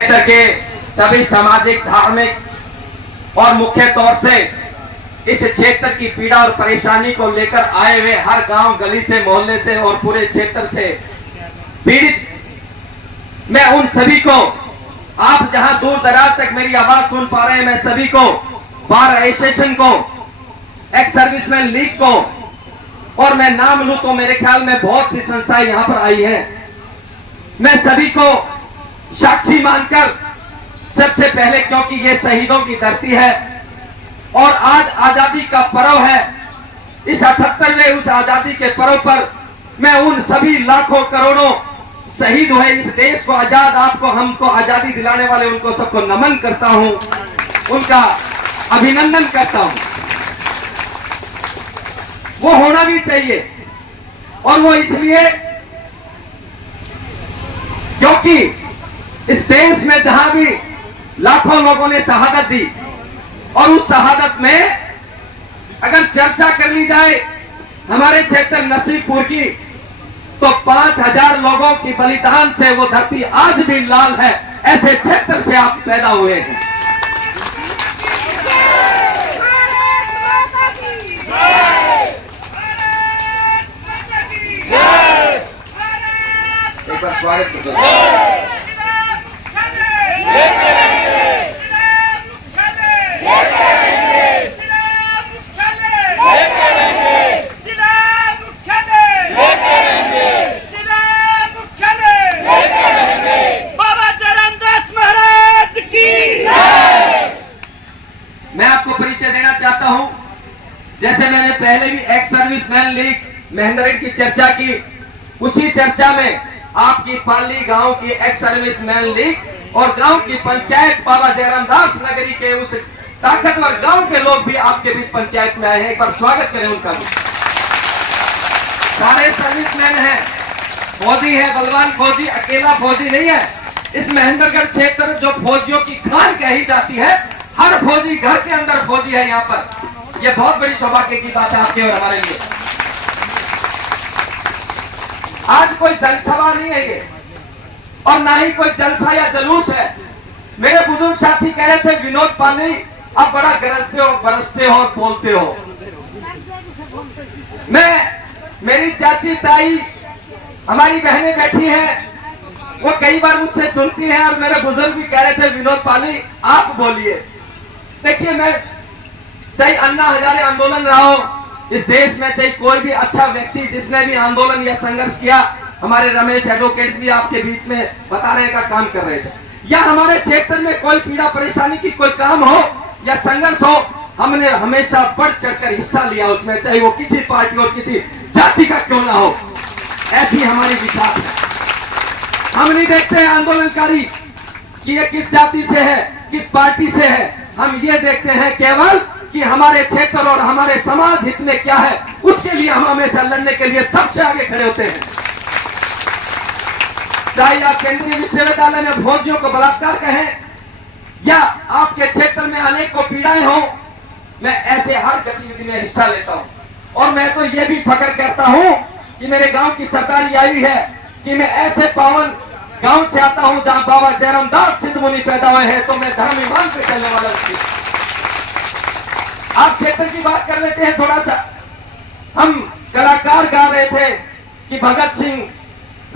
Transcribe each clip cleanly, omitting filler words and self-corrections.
क्षेत्र के सभी सामाजिक, धार्मिक और मुख्य तौर से इस क्षेत्र की पीड़ा और परेशानी को लेकर आए हुए हर गांव, गली से, मोहल्ले से और पूरे क्षेत्र से पीड़ित मैं उन सभी को, आप जहां दूर दराज तक मेरी आवाज सुन पा रहे हैं, मैं सभी को, बार एसोसिएशन को, एक्स सर्विसमैन लीग को, और मैं नाम लूं तो मेरे ख्याल में बहुत सी संस्थाएं यहां पर आई हैं, मैं सभी को साक्षी मानकर सबसे पहले, क्योंकि ये शहीदों की धरती है और आज आजादी का पर्व है, इस 78वें उस आजादी के पर्व पर मैं उन सभी लाखों करोड़ों शहीद हुए इस देश को आजाद, आपको, हमको आजादी दिलाने वाले, उनको सबको नमन करता हूं, उनका अभिनंदन करता हूं। वो होना भी चाहिए, और वो इसलिए क्योंकि इस देश में जहां भी लाखों लोगों ने शहादत दी, और उस शहादत में अगर चर्चा कर ली जाए हमारे क्षेत्र नसीबपुर की, तो 5000 लोगों की बलिदान से वो धरती आज भी लाल है। ऐसे क्षेत्र से आप पैदा हुए हैं। एक बार स्वागत करते मैं आपको परिचय देना चाहता हूं। जैसे मैंने पहले भी एक्स सर्विसमैन लीग महेंद्रगढ़ की चर्चा की, उसी चर्चा में आपकी पाली गांव की एक्स सर्विसमैन लीग और गांव की पंचायत बाबा जयराम दास नगरी के उस ताकतवर गांव के लोग भी आपके बीच पंचायत में आए हैं। एक बार स्वागत करें उनका। सारे सर्विसमैन हैं, फौजी है, बलवान फौजी अकेला फौजी नहीं है। इस महेंद्रगढ़ क्षेत्र जो फौजियों की खान कही जाती है, हर फौजी घर के अंदर फौजी है यहाँ पर। यह बहुत बड़ी सौभाग्य की बात है आपके और हमारे लिए। आज कोई जनसभा नहीं है ये, और ना ही कोई जलसा या जलूस है। मेरे बुजुर्ग साथी कह रहे थे, विनोद पाली आप बड़ा गरजते हो, बरसते हो और बोलते हो। मेरी चाची, ताई, हमारी बहनें बैठी हैं, वो कई बार मुझसे सुनती हैं, और मेरे बुजुर्ग भी कह रहे थे, विनोद पाली आप बोलिए। देखिए, मैं चाहे अन्ना हजारे आंदोलन रहा हो इस देश में, चाहे कोई भी अच्छा व्यक्ति जिसने भी आंदोलन या संघर्ष किया, हमारे रमेश एडवोकेट भी आपके बीच में बताने का काम कर रहे थे, या हमारे क्षेत्र में कोई पीड़ा परेशानी की कोई काम हो या संघर्ष हो, हमने हमेशा बढ़ चढ़कर हिस्सा लिया उसमें, चाहे वो किसी पार्टी और किसी जाति का क्यों ना हो। ऐसी हमारी विचार है। हम नहीं देखते हैं आंदोलनकारी कि ये किस जाति से है, किस पार्टी से है। हम ये देखते हैं केवल कि हमारे क्षेत्र और हमारे समाज हित में क्या है, उसके लिए हम हमेशा लड़ने के लिए सबसे आगे खड़े होते हैं। चाहे आप केंद्रीय विश्वविद्यालय में फौजियों को बलात्कार कहें, या आपके क्षेत्र में अनेक को पीड़ाएं हो, मैं ऐसे हर गतिविधि में हिस्सा लेता हूं। और मैं तो ये भी फख्र करता हूं कि मेरे गांव की सरदारी आई है कि मैं ऐसे पावन गांव से आता हूं जहां बाबा जयराम दास सिद्ध मुनि पैदा हुए हैं। तो मैं धर्म ईमान पे चलने वाला हूं। आप क्षेत्र की बात कर लेते हैं थोड़ा सा। हम कलाकार गा रहे थे कि भगत सिंह,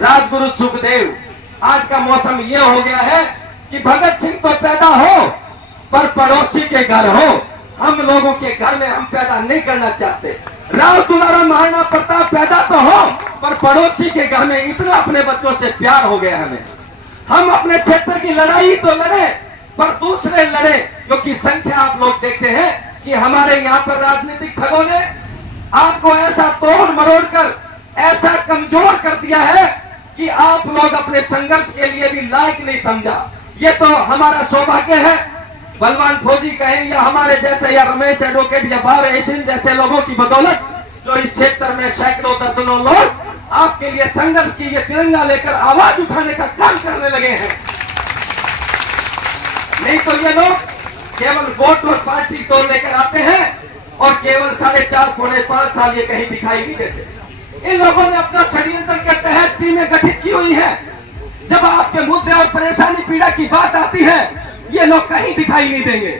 राजगुरु सुखदेव। आज का मौसम यह हो गया है कि भगत सिंह तो पैदा हो पर पड़ोसी के घर हो। हम लोगों के घर में हम पैदा नहीं करना चाहते। राव तुलाराम महाराणा प्रताप पैदा तो हो पर पड़ोसी के घर में इतना अपने बच्चों से प्यार हो गया हमें। हम अपने क्षेत्र की लड़ाई तो लड़े पर दूसरे लड़े, क्योंकि संख्या आप लोग देखते हैं कि हमारे यहाँ पर राजनीतिक ठगों ने आपको ऐसा तोड़ मरोड़ कर ऐसा कमजोर कर दिया है कि आप लोग अपने संघर्ष के लिए भी लायक नहीं समझा। ये तो हमारा सौभाग्य है, बलवान फौजी कहें या हमारे जैसे, या रमेश एडवोकेट या बार एशियन जैसे लोगों की बदौलत, जो इस क्षेत्र में सैकड़ों दर्जनों लोग आपके लिए संघर्ष की ये तिरंगा लेकर आवाज उठाने का काम करने लगे हैं। नहीं तो ये लोग केवल वोट और पार्टी तो लेकर आते हैं और केवल 4.5 पौने 5 साल ये कहीं दिखाई नहीं देते। इन लोगों ने अपना षड्यंत्र के तहत टीमें गठित की हुई है। जब आपके मुद्दे और परेशानी पीड़ा की बात आती है, ये लोग कहीं दिखाई नहीं देंगे।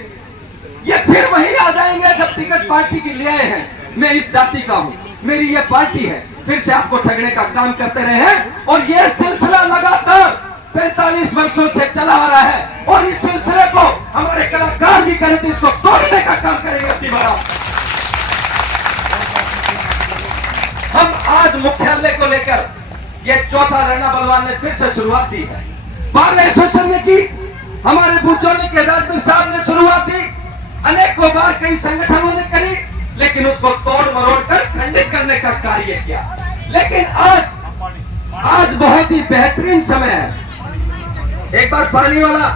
ये फिर वही आ जाएंगे जब टिकट पार्टी की ले आए हैं। मैं इस जाति का हूं, मेरी ये पार्टी है, फिर से आपको ठगने का काम करते रहे हैं। और ये सिलसिला लगातार 45 वर्षों से चला आ रहा है और इस सिलसिले को हमारे कलाकार भी करें तो इसको तोड़ने का काम करेंगे अपनी बार। हम आज मुख्यालय को लेकर ये चौथा रैना बलवान ने फिर से शुरुआत दी है। बार एसोसिएशन ने की, हमारे बुचौली के राजवीर साहब ने शुरुआत दी, अनेकों बार कई संगठनों ने करी, लेकिन उसको तोड़ मरोड़ कर खंडित करने का कार्य किया। लेकिन आज बहुत ही बेहतरीन समय है। एक बार पानी वाला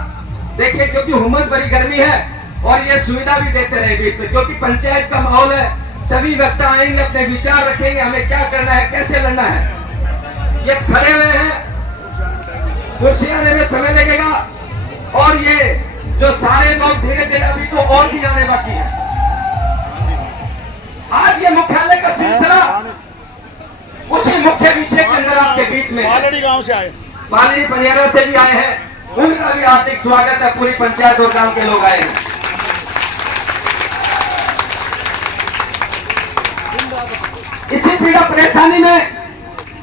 देखिए, क्योंकि हुमस भरी गर्मी है और ये सुविधा भी देते रहे बीच में, क्योंकि पंचायत का माहौल है, सभी वक्ता आएंगे, अपने विचार रखेंगे, हमें क्या करना है, कैसे लड़ना है। ये खड़े हुए हैं, कुर्सी आने में समय लगेगा और ये जो सारे लोग धीरे धीरे अभी तो और भी आने बाकी है। आज ये मुख्यालय का सिलसिला उसी मुख्य विषय के अंदर आपके बीच में पालड़ी गांव से आए, पालड़ी पनियारा से भी आए हैं, उनका भी हार्दिक स्वागत है। पूरी पंचायत और गांव के लोग आए हैं। इसी पीड़ा परेशानी में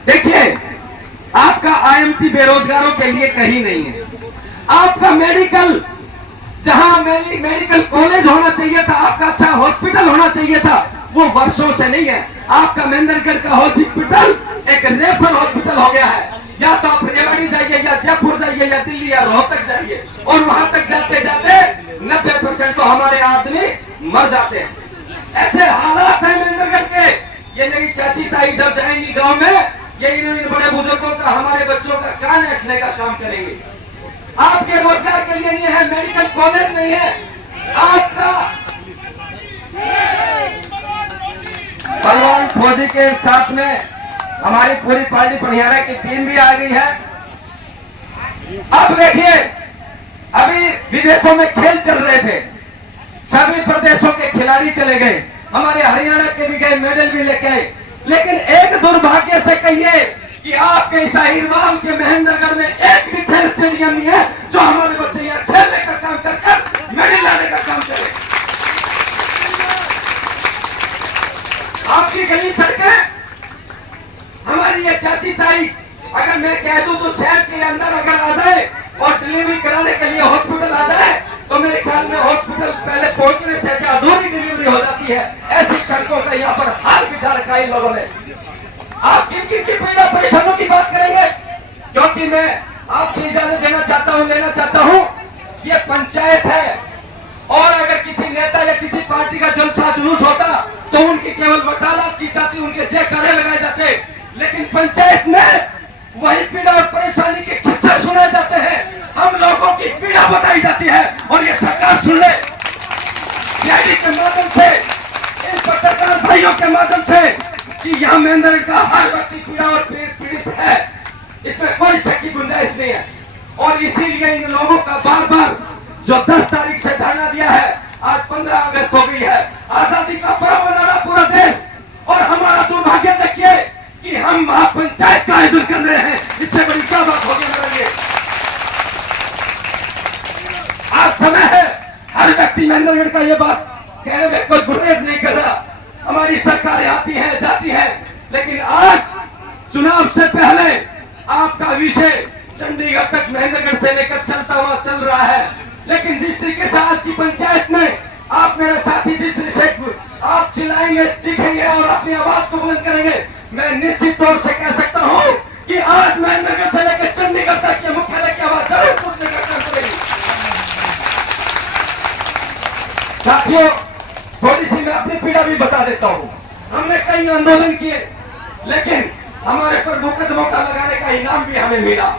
देखिए, आपका आईएमटी बेरोजगारों के लिए कहीं नहीं है। आपका मेडिकल, जहां मेडिकल कॉलेज होना चाहिए था, आपका अच्छा हॉस्पिटल होना चाहिए था, वो वर्षों से नहीं है। आपका महेंद्रगढ़ का हॉस्पिटल एक रेफर हॉस्पिटल हो गया है। या तो आप रेवाड़ी जाइए, या जयपुर जाइए, या दिल्ली या रोहतक जाइए, और वहां तक जाते जाते 90% तो हमारे आदमी मर जाते हैं। ऐसे हालात है महेंद्रगढ़ के। ये मेरी चाची ताई जब जाएंगी गांव में, ये इन बड़े बुजुर्गों का, हमारे बच्चों का कान ऐंठने का काम करेंगे। आपके रोजगार के लिए नहीं है, मेडिकल कॉलेज नहीं है। आपका बलवान फौजी के साथ में हमारी पूरी पार्टी पनियारा की टीम भी आ गई है। अब देखिए, अभी विदेशों में खेल चल रहे थे, सभी प्रदेशों के खिलाड़ी चले गए, हमारे हरियाणा के भी गए, मेडल भी लेके आए। लेकिन एक दुर्भाग्य से कहिए कि आपके साहिवाल के महेंद्रगढ़ में एक भी खेल स्टेडियम नहीं है जो हमारे बच्चे यहाँ खेलने का काम कर मेडल लाने का काम करे। आपकी गली सड़कें, हमारी ये चाची ताई, अगर मैं कह दूं तो शहर के अंदर अगर आ जाए और डिलीवरी कराने के लिए हॉस्पिटल आ जाए, तो मेरे ख्याल में हॉस्पिटल पहले पहुंचने से अधूरी डिलीवरी हो जाती है। ऐसी सड़कों का यहाँ पर हाल बिछा रखा है इन लोगों ने। आप किन किन की पीड़ा परेशानियों की बात करेंगे, क्योंकि मैं आपसे इजाजत लेना चाहता हूँ। ये पंचायत है, और अगर किसी नेता या किसी पार्टी का जलसा जुलूस होता तो उनकी केवल वकालत की जाती, उनके जयकारे लगाए जाते। लेकिन पंचायत में वही पीड़ा और परेशानी के किस्से सुनाए जाते हैं, हम लोगों की पीड़ा बताई जाती है, और ये सरकार सुन ले। सीआईडी के माध्यम से, इन पत्रकार भाइयों के माध्यम से, कि यहाँ महेंद्र का हर व्यक्ति पीड़ा और पीड़ित है, इसमें कोई शक की गुंजाइश नहीं है। और इसीलिए इन लोगों का बार बार जो 10 तारीख से धरना दिया है, आज 15 अगस्त हो गई है, आजादी का पर्व मना रहा पूरा देश, और हमारा दुर्भाग्य देखिए कि हम महापंचायत का आयोजन कर रहे हैं। इससे बड़ी क्या बात होगी मेरे लिए। आज समय है, हर व्यक्ति महेंद्रगढ़ का ये बात कहने में कोई गुरेज नहीं कर रहा। हमारी सरकारें आती हैं, जाती हैं, लेकिन आज चुनाव से पहले आपका विषय चंडीगढ़ तक महेंद्रगढ़ से लेकर चलता हुआ चल रहा है। लेकिन जिस तरीके से आज की पंचायत में आप मेरे साथी, जिस तरीके से आप चिल्लाएंगे, चीखेंगे और अपनी आवाज को बुलंद करेंगे, मैं निश्चित तौर से कह सकता हूं कि आज महेंद्रगढ़ से लेकर चंडीगढ़ तक के मुख्यालय की आवाज जरूर पूछने का काम करेगी। साथियों, थोड़ी सी मैं अपनी पीड़ा भी बता देता हूं। हमने कई आंदोलन किए, लेकिन हमारे पर मुकदमों का लगाने का इनाम भी हमें मिला।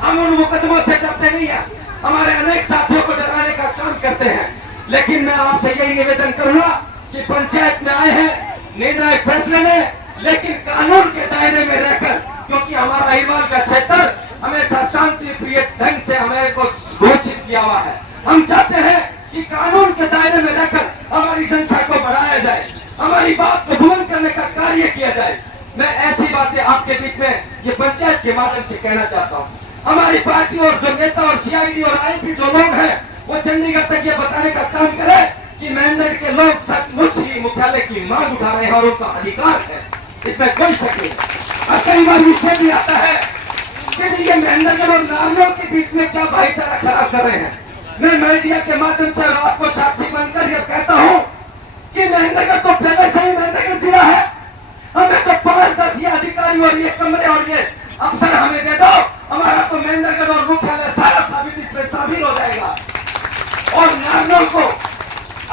हम उन मुकदमों से डरते नहीं है, हमारे अनेक साथियों को डराने का काम करते हैं। लेकिन मैं आपसे यही निवेदन करूंगा कि पंचायत में आए हैं निर्णायक फैसले में, लेकिन कानून के दायरे में रहकर, क्योंकि हमारा अहिवाल का क्षेत्र हमेशा शांति प्रिय ढंग से हमें को घोषित किया हुआ है। हम चाहते हैं कि कानून के दायरे में रहकर हमारी जनता को बढ़ाया जाए, हमारी बात को बुलंद करने का कार्य किया जाए। मैं ऐसी बातें आपके बीच में ये पंचायत के माध्यम से कहना चाहता हूँ। हमारी पार्टी और जो नेता और सीआईडी और आईपी जो लोग हैं वो चंडीगढ़ तक ये बताने का काम करे कि महेंद्रगढ़ के लोग सचमुच ही मुख्यालय की मांग उठा रहे हैं और उनका अधिकार है, इसमें कोई शक नहीं। और कई बार विषय भी आता है कि ये महेंद्रगढ़ और नारनौल के बीच में क्या भाईचारा खराब कर रहे हैं। मैं मीडिया के माध्यम से आपको साक्षी बनकर यह कहता हूं कि महेंद्रगढ़ तो पहले से ही महेंद्रगढ़ जिला है। हमें तो 5-10 ये अधिकारी और ये कमरे और ये अफसर हमें दे दो, हमारा तो महेंद्रगढ़ और मुख्यालय सारा साबित इसमें शामिल हो जाएगा। और नारनौल को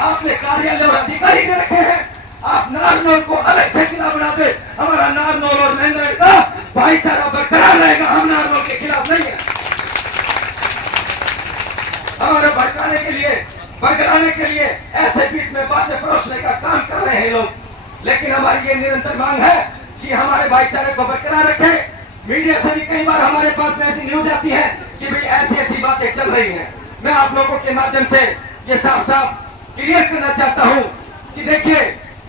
आपने कार्यालय और अधिकारी दे रखे हैं, आप नारनौल को अलग से जिला बना दे, हमारा नारनौल और महेंद्रगढ़ का भाईचारा बरकरार रहेगा। हम नारनौल के खिलाफ नहीं है। हमारे भड़काने के लिए ऐसे बीच में बातें परोसने का काम कर रहे हैं लोग। लेकिन हमारी ये निरंतर मांग है कि हमारे भाईचारे को बरकरार रखें। मीडिया से भी कई बार हमारे पास में ऐसी न्यूज आती है कि भाई ऐसी बातें चल रही हैं। मैं आप लोगों के माध्यम से ये साफ क्लियर करना चाहता हूं कि देखिए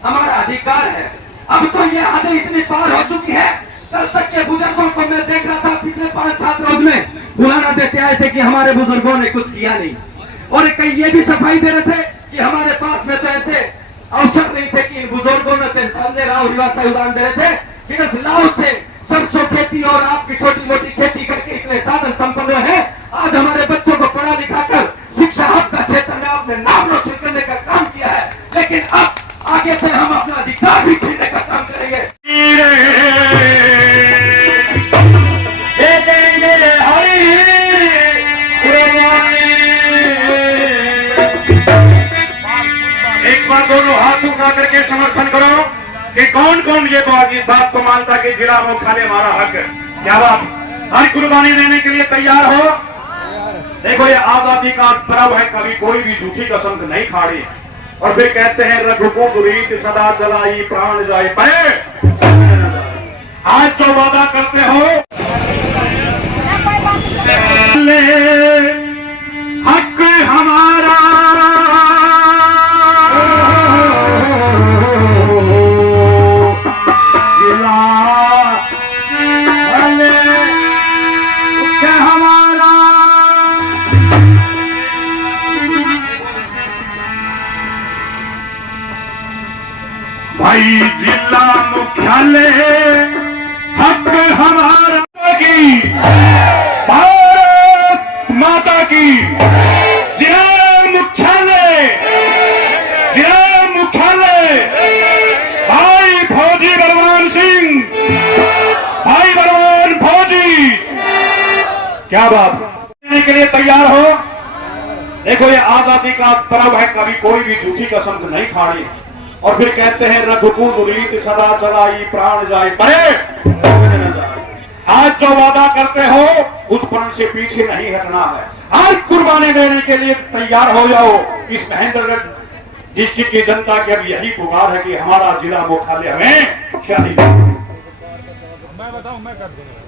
हमारा अधिकार है। अब तो ये हदें इतनी पार हो चुकी है। कल तक के बुजुर्गों को मैं देख रहा था पिछले 5-7 रोज में बुलाना देते आए थे कि हमारे बुजुर्गों ने कुछ किया नहीं, और कई ये भी सफाई दे रहे थे कि हमारे पास में तो ऐसे अवसर नहीं थे कि इन बुजुर्गों ने संजय राव रिवासा उदाहरण दे रहे थे। सिर्फ लाहौर से सरसों खेती और आपकी छोटी मोटी खेती करके इतने साधन संपन्न हैं। आज हमारे बच्चों को पढ़ा लिखाकर शिक्षा हक का क्षेत्र में आपने नाम रोशन करने का काम किया है, लेकिन अब आगे से हम अपना अधिकार भी छीनने का काम करेंगे। एक बार दोनों हाथ उठा करके समर्थन करो कि कौन कौन ये बात को मानता कि जिला मुख्यालय हमारा हक है। क्या बात, हर कुर्बानी देने के लिए तैयार हो? देखो ये आजादी का पर्व है, कभी कोई भी झूठी कसम नहीं खाड़ी। और फिर कहते हैं रघुकुल रीत सदा चलाई प्राण जाए परे। आज जो वादा करते हो हक हमारा भाई जिला मुख्यालय हक हमारा की, भारत माता की। जिला मुख्यालय भाई फौजी बलवान सिंह, भाई बलवान फौजी। क्या बात, देने के लिए तैयार हो? देखो ये आजादी का पर्व है, कभी कोई भी झूठी कसम नहीं खाड़ी। और फिर कहते हैं रघुकुल रीत सदा चलाई प्राण जाए परे। आज जो वादा करते हो उस प्रण से पीछे नहीं हटना है। आज कुर्बानी देने के लिए तैयार हो जाओ। इस महेंद्रगढ़ डिस्ट्रिक्ट की जनता की अब यही पुकार है कि हमारा जिला मुख्यालय हमें चाहिए। मैं बताऊं, मैं कर दूंगा।